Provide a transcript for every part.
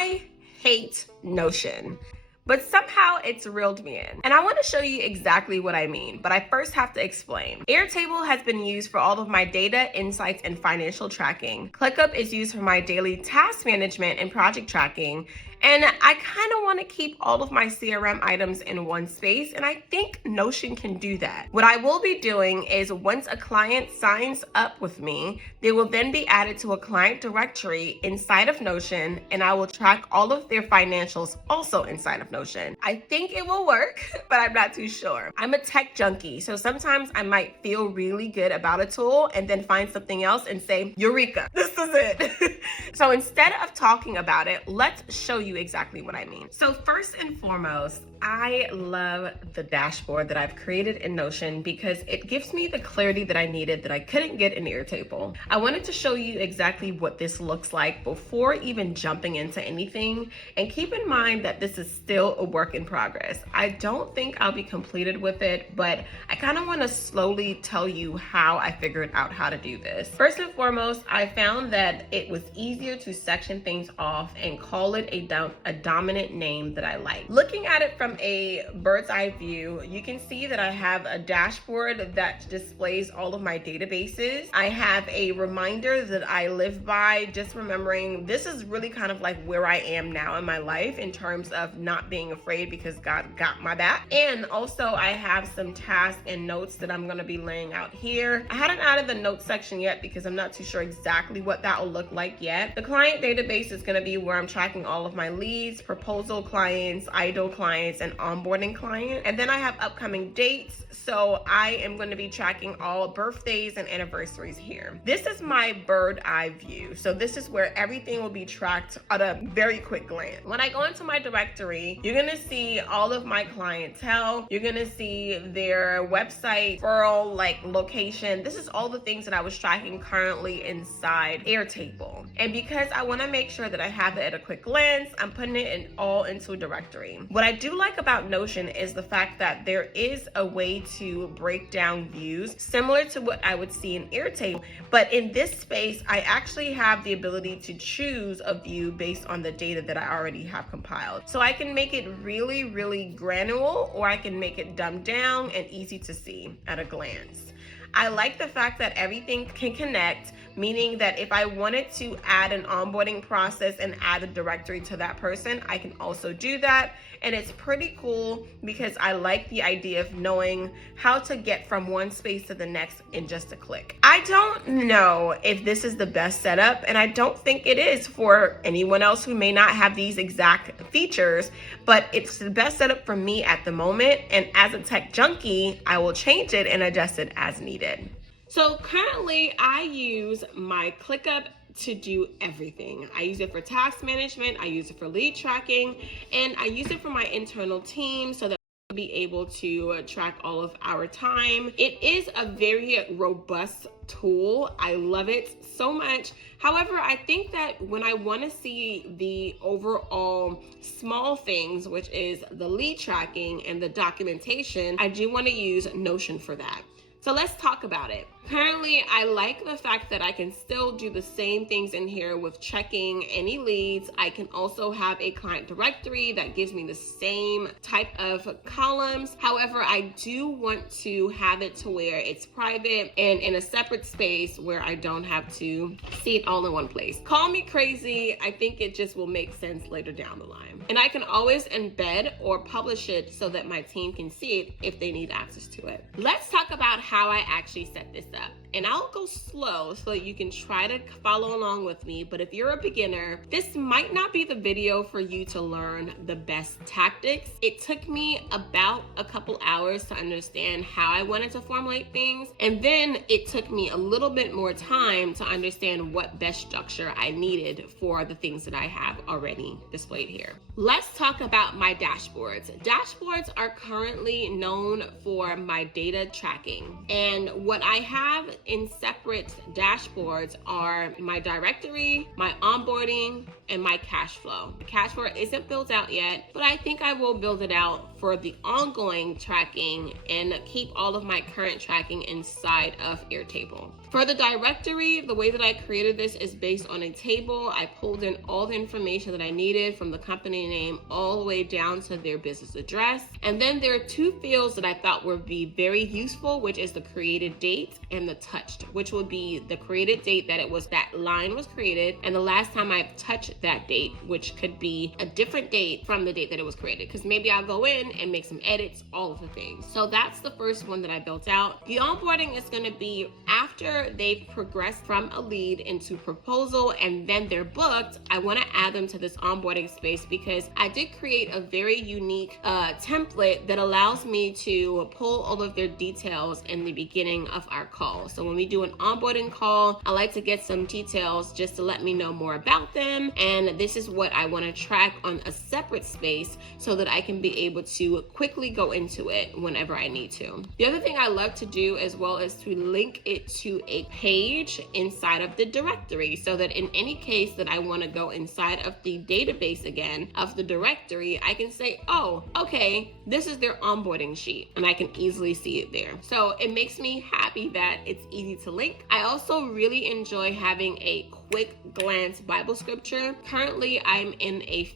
I hate Notion, but somehow it's reeled me in. And I want to show you exactly what I mean, but I first have to explain. Airtable has been used for all of my data, insights, and financial tracking. ClickUp is used for my daily task management and project tracking. And I kind of want to keep all of my CRM items in one space, and I think Notion can do that. What I will be doing is once a client signs up with me, they will then be added to a client directory inside of Notion, and I will track all of their financials also inside of Notion. I think it will work, but I'm not too sure. I'm a tech junkie, so sometimes I might feel really good about a tool and then find something else and say, Eureka, this is it. So instead of talking about it, let's show you exactly what I mean. So first and foremost, I love the dashboard that I've created in Notion because it gives me the clarity that I needed that I couldn't get in Airtable. I wanted to show you exactly what this looks like before even jumping into anything. And keep in mind that this is still a work in progress. I don't think I'll be completed with it, but I kind of want to slowly tell you how I figured out how to do this. First and foremost, I found that it was easier to section things off and call it a dominant name that I like. Looking at it from a bird's eye view, you can see that I have a dashboard that displays all of my databases. I have a reminder that I live by, just remembering this is really kind of like where I am now in my life in terms of not being afraid because God got my back. And also I have some tasks and notes that I'm going to be laying out here. I hadn't added the notes section yet because I'm not too sure exactly what that will look like yet. The client database is going to be where I'm tracking all of my leads, proposal clients, idle clients, and onboarding client. And then I have upcoming dates. So I am going to be tracking all birthdays and anniversaries here. This is my bird eye view. So this is where everything will be tracked at a very quick glance. When I go into my directory, you're going to see all of my clientele. You're going to see their website, referral, like location. This is all the things that I was tracking currently inside Airtable. And because I want to make sure that I have it at a quick glance, I'm putting it all into a directory. What I do like about Notion is the fact that there is a way to break down views similar to what I would see in Airtable, but in this space I actually have the ability to choose a view based on the data that I already have compiled. So I can make it really granular, or I can make it dumbed down and easy to see at a glance. I like the fact that everything can connect, meaning that if I wanted to add an onboarding process and add a directory to that person, I can also do that. And it's pretty cool because I like the idea of knowing how to get from one space to the next in just a click. I don't know if this is the best setup, and I don't think it is for anyone else who may not have these exact features, but it's the best setup for me at the moment. And as a tech junkie, I will change it and adjust it as needed. So currently I use my ClickUp to do everything. I use it for task management, I use it for lead tracking, and I use it for my internal team so that we'll be able to track all of our time. It is a very robust tool. I love it so much. However, I think that when I want to see the overall small things, which is the lead tracking and the documentation, I do want to use Notion for that. So let's talk about it. Currently, I like the fact that I can still do the same things in here with checking any leads. I can also have a client directory that gives me the same type of columns. However, I do want to have it to where it's private and in a separate space where I don't have to see it all in one place. Call me crazy. I think it just will make sense later down the line. And I can always embed or publish it so that my team can see it if they need access to it. Let's talk about how I actually set this up. And I'll go slow so that you can try to follow along with me. But if you're a beginner, this might not be the video for you to learn the best tactics. It took me about a couple hours to understand how I wanted to formulate things. And then it took me a little bit more time to understand what best structure I needed for the things that I have already displayed here. Let's talk about my dashboards. Dashboards are currently known for my data tracking. And what I have in separate dashboards are my directory, my onboarding, and my cash flow. The cash flow isn't built out yet, but I think I will build it out for the ongoing tracking and keep all of my current tracking inside of Airtable. For the directory, the way that I created this is based on a table. I pulled in all the information that I needed from the company name all the way down to their business address. And then there are two fields that I thought would be very useful, which is the created date and the touched, which would be the created date that line was created, and the last time I touched that date, which could be a different date from the date that it was created, because maybe I'll go in and make some edits, all of the things. So that's the first one that I built out. The onboarding is going to be after they've progressed from a lead into proposal and then they're booked. I want to add them to this onboarding space because I did create a very unique template that allows me to pull all of their details in the beginning of our call. So when we do an onboarding call, I like to get some details just to let me know more about them. And this is what I want to track on a separate space so that I can be able to quickly go into it whenever I need to. The other thing I love to do as well is to link it to a page inside of the directory so that in any case that I want to go inside of the database again of the directory, I can say, oh, okay, this is their onboarding sheet, and I can easily see it there. So it makes me happy that it's easy to link. I also really enjoy having a quick glance Bible scripture. Currently, I'm in a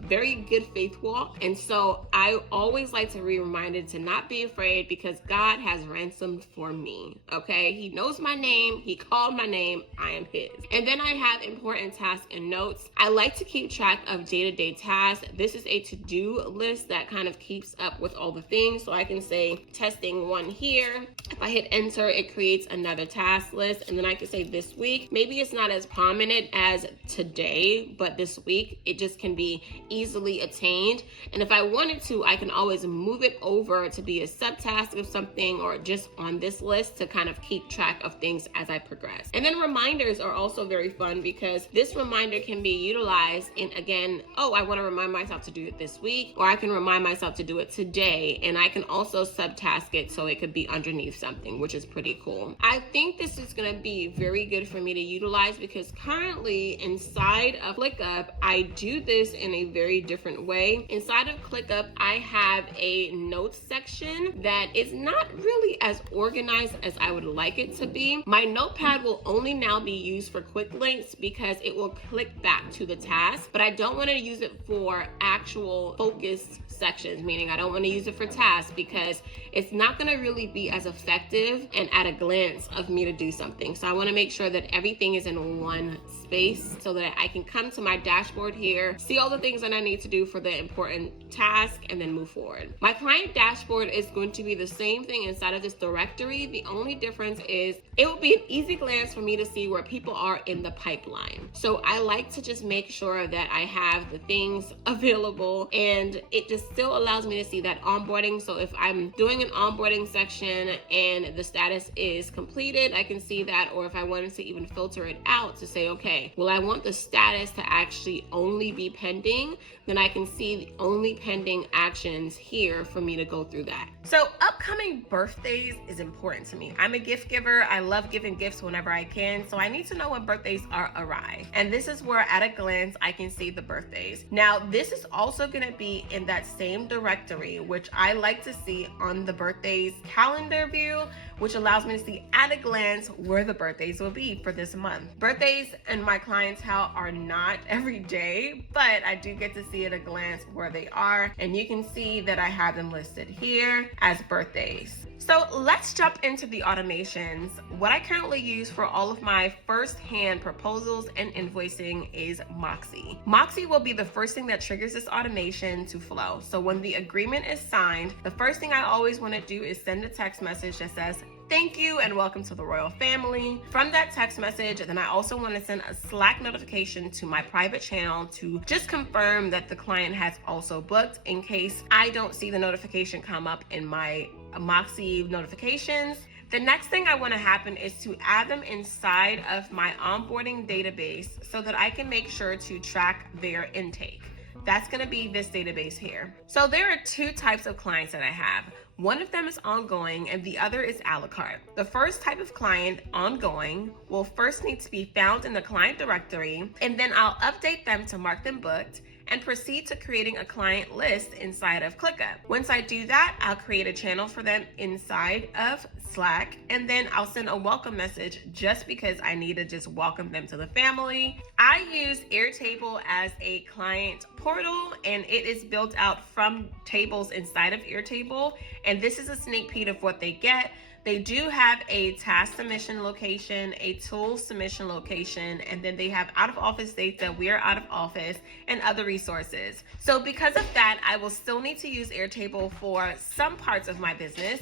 very good faith walk, and so I always like to be reminded to not be afraid because God has ransomed for me. Okay, He knows my name, He called my name, I am His. And then I have important tasks and notes. I like to keep track of day-to-day tasks. This is a to-do list that kind of keeps up with all the things. So I can say testing 1 here. If I hit enter, it creates another task list, and then I can say this week. Maybe it's not as prominent as today, but this week it just can be easily attained. And if I wanted to, I can always move it over to be a subtask of something or just on this list to kind of keep track of things as I progress. And then reminders are also very fun because this reminder can be utilized in, again, oh, I want to remind myself to do it this week, or I can remind myself to do it today. And I can also subtask it so it could be underneath something, which is pretty cool. I think this is going to be very good for me to utilize because currently inside of ClickUp, I do this in a very different way. Inside of ClickUp, I have a notes section that is not really as organized as I would like it to be. My notepad will only now be used for quick links because it will click back to the task, but I don't want to use it for actual focused sections, meaning I don't want to use it for tasks because it's not going to really be as effective and at a glance of me to do something. So I want to make sure that everything is in one space so that I can come to my dashboard here, see all the things that I need to do for the important task, and then move forward. My client dashboard is going to be the same thing inside of this directory. The only difference is it will be an easy glance for me to see where people are in the pipeline. So I like to just make sure that I have the things available, and it just still allows me to see that onboarding. So if I'm doing an onboarding section and the status is completed, I can see that. Or if I wanted to even filter it out to say, okay, well, I want the status to actually only be pending, then I can see the only pending actions here for me to go through that. So upcoming birthdays is important to me. I'm a gift giver. I love giving gifts whenever I can. So I need to know when birthdays are awry. And this is where at a glance, I can see the birthdays. Now, this is also going to be in that same directory, which I like to see on the birthdays calendar view, which allows me to see at a glance where the birthdays will be for this month. Birthdays in my clientele are not every day, but I do get to see at a glance where they are. And you can see that I have them listed here as birthdays. So let's jump into the automations. What I currently use for all of my first-hand proposals and invoicing is Moxie. Moxie will be the first thing that triggers this automation to flow. So when the agreement is signed, the first thing I always want to do is send a text message that says, "Thank you and welcome to the royal family." From that text message, then I also want to send a Slack notification to my private channel to just confirm that the client has also booked in case I don't see the notification come up in my Moxie notifications. The next thing I want to happen is to add them inside of my onboarding database so that I can make sure to track their intake. That's going to be this database here. So there are two types of clients that I have. One of them is ongoing and the other is a la carte. The first type of client, ongoing, will first need to be found in the client directory, and then I'll update them to mark them booked. and proceed to creating a client list inside of ClickUp. Once I do that, I'll create a channel for them inside of Slack, and then I'll send a welcome message just because I need to just welcome them to the family. I use Airtable as a client portal, and it is built out from tables inside of Airtable, and this is a sneak peek of what they get. They do have a task submission location, a tool submission location, and then they have out of office dates that we are out of office and other resources. So because of that, I will still need to use Airtable for some parts of my business.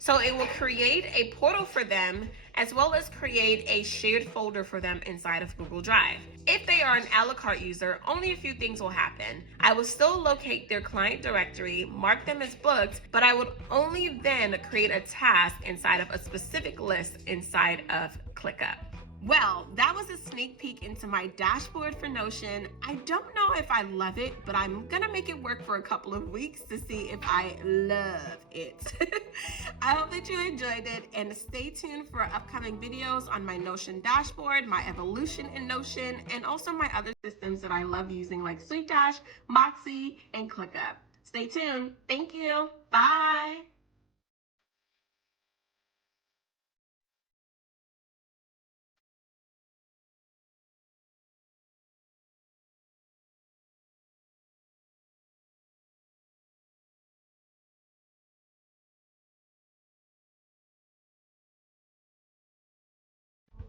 So it will create a portal for them as well as create a shared folder for them inside of Google Drive. If they are an a la carte user, only a few things will happen. I will still locate their client directory, mark them as booked, but I would only then create a task inside of a specific list inside of ClickUp. Well, that was a sneak peek into my dashboard for Notion. I don't know if I love it, but I'm gonna make it work for a couple of weeks to see if I love it. I hope that you enjoyed it, and stay tuned for upcoming videos on my Notion dashboard, my evolution in Notion, and also my other systems that I love using like SuiteDash, Moxie, and ClickUp. Stay tuned. Thank you. Bye.